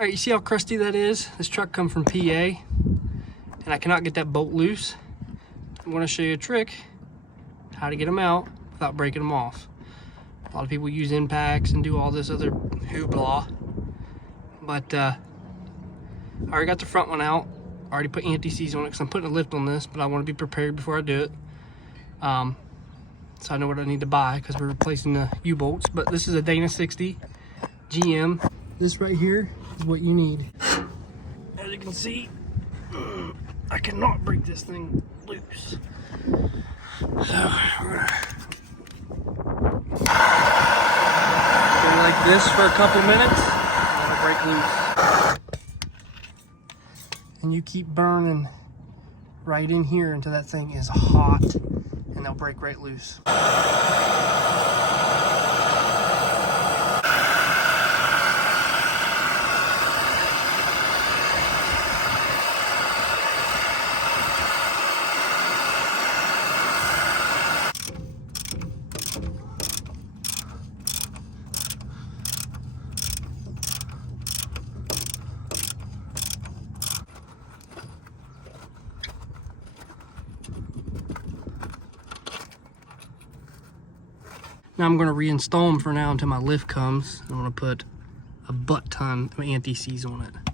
All right, you see how crusty that is? This truck come from PA, and I cannot get that bolt loose. I'm gonna show you a trick, how to get them out without breaking them off. A lot of people use impacts and do all this other hoopla, but I already got the front one out. I already put anti-seize on it because I'm putting a lift on this, but I want to be prepared before I do it. So I know what I need to buy because we're replacing the U-bolts. But this is a Dana 60 GM. This right here is what you need. As you can see, I cannot break this thing loose. So we're gonna go like this for a couple minutes, and it'll break loose. And you keep burning right in here until that thing is hot, and they'll break right loose. Now I'm going to reinstall them for now until my lift comes. I'm going to put a butt ton of anti-seize on it.